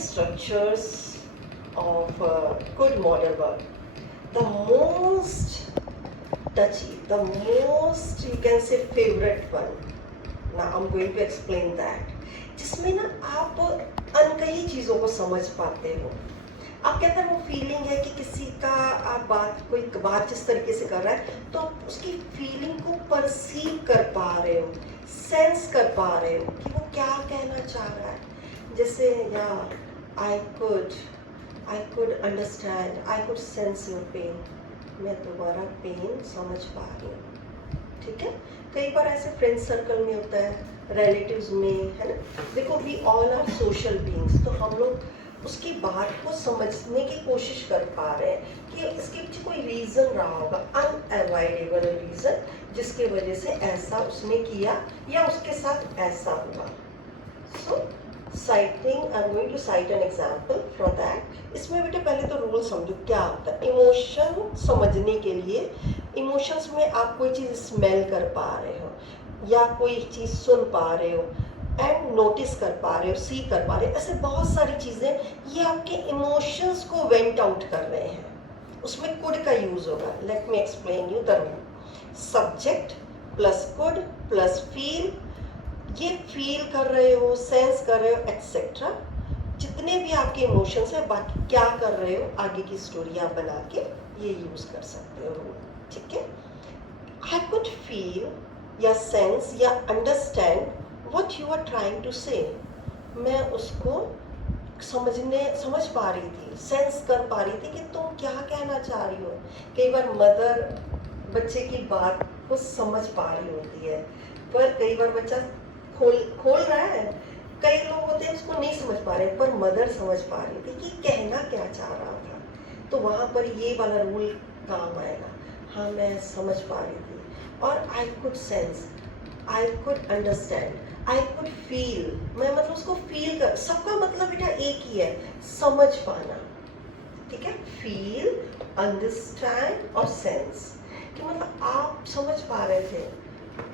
structures of good model work. The most touchy, the most you can say favorite one. Now I'm going to explain that. जिसमें ना आप अनकही चीज़ों को समझ पाते हो. आपके अंदर वो फीलिंग है कि किसी का आप कोई बात जिस तरीके से कर रहा है तो आप उसकी फीलिंग को परसीव कर पा रहे हो, सेंस कर पा रहे हो कि वो क्या कहना चाह रहा है. जैसे या I could understand, I could sense your pain. मैं तुम्हारा पेन समझ पा रही हूँ. ठीक है. कई बार ऐसे फ्रेंड सर्कल में होता है, रिलेटिव्स में, है ना. देखो we all are social beings, तो हम लोग उसकी बात को समझने की कोशिश कर पा रहे हैं कि इसके पीछे कोई रीज़न रहा होगा, अनअवॉइडेबल रीज़न, जिसके वजह से ऐसा उसने किया या उसके साथ ऐसा हुआ. सो citing, I'm going to cite an example for that. इसमें बेटे पहले तो रूल समझो क्या होता है. इमोशन समझने के लिए, इमोशंस में आप कोई चीज़ स्मेल कर पा रहे हो या कोई चीज़ सुन पा रहे हो एंड नोटिस कर पा रहे हो, सी कर पा रहे हो, ऐसे बहुत सारी चीज़ें ये आपके इमोशंस को वेंट आउट कर रहे हैं. उसमें कुड का यूज़ होगा. Let me explain you the rule. Subject plus could plus feel, ये फील कर रहे हो, सेंस कर रहे हो, एक्सेट्रा. जितने भी आपके इमोशंस हैं, बाकी क्या कर रहे हो, आगे की स्टोरी आप बना के ये यूज़ कर सकते हो. ठीक है. आई कुड फील या सेंस या understand what you are trying to say. मैं उसको समझ पा रही थी, सेंस कर पा रही थी कि तुम क्या कहना चाह रही हो. कई बार मदर बच्चे की बात को समझ पा रही होती है, पर कई बार बच्चा खोल रहा है. कई लोग होते हैं उसको नहीं समझ पा रहे, पर मदर समझ पा रही थी कि कहना क्या चाह रहा था. तो वहाँ पर ये वाला रूल काम आएगा. हाँ, मैं समझ पा रही थी, और आई could sense, I could understand, I could feel. मैं मतलब उसको फील कर, सबका मतलब बेटा एक ही है, समझ पाना. ठीक है. फील, अंडरस्टैंड और सेंस, कि मतलब आप समझ पा रहे थे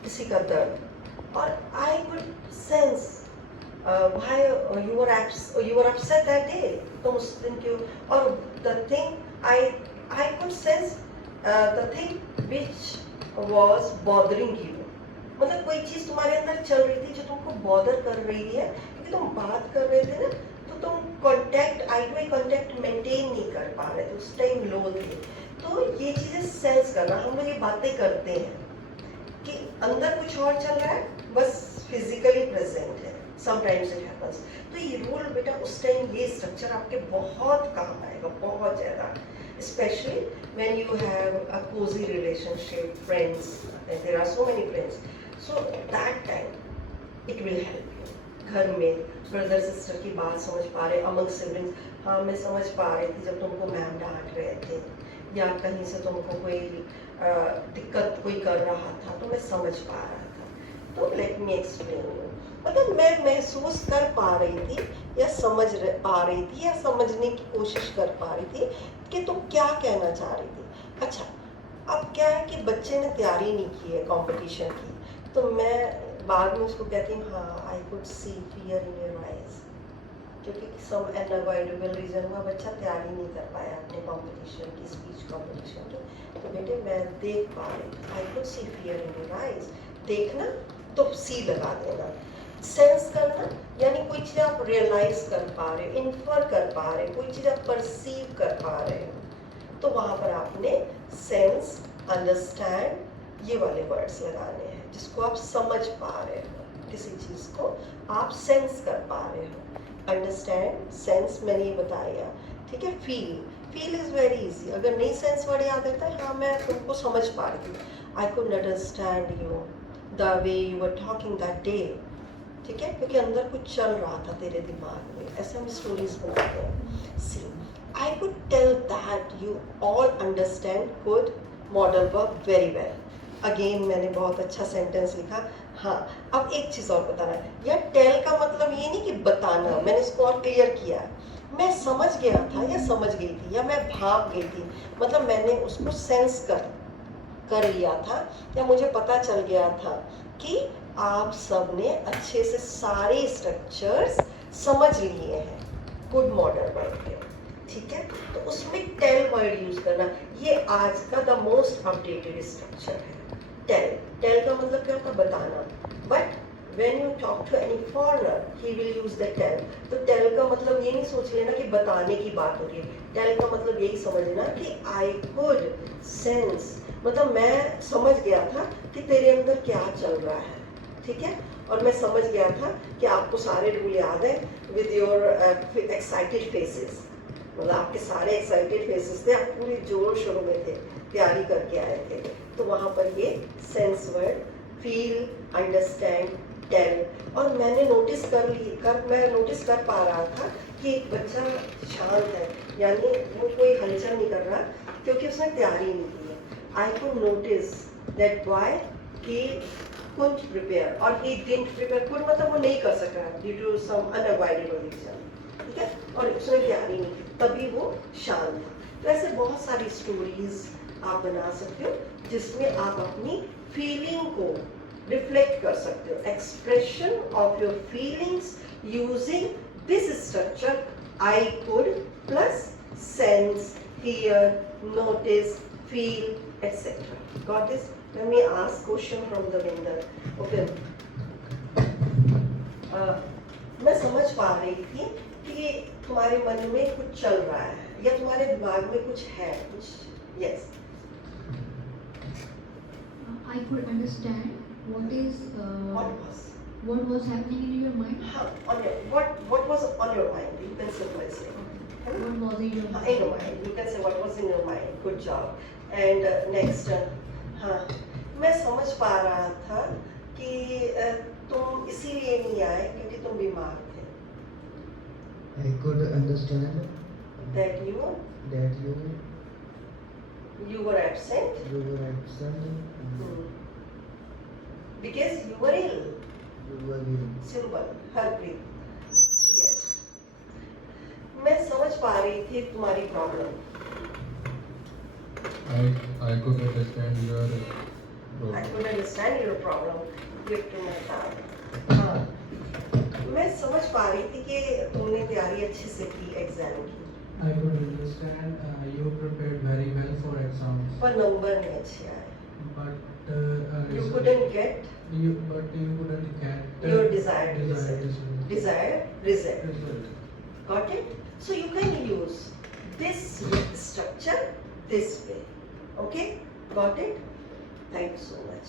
किसी का दर्द. और आई could sense why you were upset that day. तुम उस दिन क्यों. और the thing I could sense the thing which was bothering you. मतलब कोई चीज़ तुम्हारे अंदर चल रही थी जो तुमको बॉदर कर रही है, क्योंकि तुम बात कर रहे थे ना, तो तुम contact, eye to eye contact maintain नहीं कर पा रहे थे, उस टाइम लो थे. तो ये चीज़ें सेंस करना, हम लोग ये बातें करते हैं कि अंदर कुछ और चल रहा है, बस फिजिकली प्रेजेंट है. Sometimes it happens. तो ये रूल बेटा उस टाइम, ये स्ट्रक्चर आपके बहुत काम आएगा, बहुत ज़्यादा. Specially when you have a cozy relationship, friends, there are so many friends, so that time it will help you. घर में ब्रदर सिस्टर की बात समझ पा रहे, अमंग सिबलिंग्स. हाँ, मैं समझ पा रही थी जब तुमको मैम डांट रहे थे, या कहीं से तुमको कोई दिक्कत कोई कर रहा था, तो मैं समझ पा रहा था. तो लेट मी एक्सप्लेन यू. मतलब मैं महसूस कर पा रही थी या समझ पा रही थी या समझने की कोशिश कर पा रही थी कि तुम क्या कहना चाह रही थी. अच्छा, अब क्या है कि बच्चे ने तैयारी नहीं की है कंपटीशन की, तो मैं बाद में उसको कहती हूँ, हाँ, I could see fear in your eyes, क्योंकि सम अनअवॉइडेबल रीज़न हुआ, बच्चा तैयारी नहीं कर पाया अपने कंपटीशन की, स्पीच कंपटीशन की. तो बेटे मैं देख पा रही थी, I could see fear in your eyes. देखना तो सी लगा देना. सेंस करना यानी कोई चीज़ आप रियलाइज कर पा रहे हो, इन्फर कर पा रहे हो, कोई चीज़ आप परसीव कर पा रहे हो, तो वहाँ पर आपने सेंस, अंडरस्टैंड, ये वाले वर्ड्स लगाने हैं, जिसको आप समझ पा रहे हो, किसी चीज़ को आप सेंस कर पा रहे हो. अंडरस्टैंड, सेंस मैंने ये बताया. ठीक है. Feel is very easy. अगर नहीं सेंस वर्ड याद रहता है, हाँ, मैं तुमको समझ पा रही हूँ, आई could understand you the way you were talking that day. ठीक है. क्योंकि अंदर कुछ चल रहा था तेरे दिमाग में, ऐसे हम स्टोरीज बनाते हैं. See, I could tell that you all understand good model work very well. Again मैंने बहुत अच्छा सेंटेंस लिखा. हाँ, अब एक चीज़ और बताना है. या टेल का मतलब ये नहीं कि बताना, मैंने इसको और क्लियर किया है. मैं समझ गया था या समझ गई थी, या मैं भाग गई थी, मतलब मैंने उसको सेंस कर लिया था, या मुझे पता चल गया था कि आप सब ने अच्छे से सारे स्ट्रक्चर्स समझ लिए हैं. गुड मॉडल वर्ड है, ठीक है। तो उसमें टेल वर्ड यूज करना, ये आज का द मोस्ट अपडेटेड स्ट्रक्चर है। टेल, टेल का मतलब क्या होता है? बताना। But when you talk to any foreigner he will use the tell। तो टेल का मतलब ये नहीं सोच लेना कि बताने की बात हो रही है। टेल का मतलब यही समझना कि I could sense, मतलब मैं समझ गया था कि तेरे अंदर क्या चल रहा है, ठीक है। और मैं समझ गया था कि आपको सारे रूल याद है विद योर एक्साइटेड फेसेस, मतलब आपके सारे एक्साइटेड फेसेस थे, आप पूरे जोर शोर में थे, तैयारी करके आए थे। तो वहाँ पर ये sense word feel, understand, tell. और मैंने मैं नोटिस कर पा रहा था कि एक बच्चा शांत है, यानी वो कोई हलचल नहीं कर रहा क्योंकि उसने तैयारी नहीं की है। I could notice that boy he couldn't prepare और he didn't prepare, could मतलब वो नहीं कर सका due to some unavoidable reason, ठीक है। और उसने तैयारी नहीं की, तभी वो शांत था। तो ऐसे बहुत सारी स्टोरीज आप बना सकते हो जिसमें आप अपनी फीलिंग को रिफ्लेक्ट कर सकते हो। Expression of your feelings using this structure I could plus sense, here, notice, feel etc. Got this? Let me ask question from the window. Okay. मैं समझ पा रही थी कि तुम्हारे मन में कुछ चल रहा है या तुम्हारे दिमाग में कुछ है, कुछ। Yes. I could understand what was happening in your mind. हाँ, on your what was on your mind? You can simply say. What was in your mind? In your mind. You can say what was in your mind. Good job. And next, हाँ, मैं समझ पा रहा था कि तुम इसीलिए नहीं आए क्योंकि तुम बीमार थे। I could understand That you were absent were absent. because you were ill. You were ill. Simple. Harpreet. Yes. मैं समझ पा रही थी तुम्हारी problem. I could understand your I could understand your problem. Give to my father. हाँ, मैं समझ पा रही थी कि तुमने तैयारी अच्छे से की एग्जाम की, I could understand you prepared very well for exams, पर नंबर नहीं अच्छे आए। but You couldn't get you couldn't get your desired result. result. Desired result. Got it? So you can use this structure this way. Okay? Got it? Thank you so much.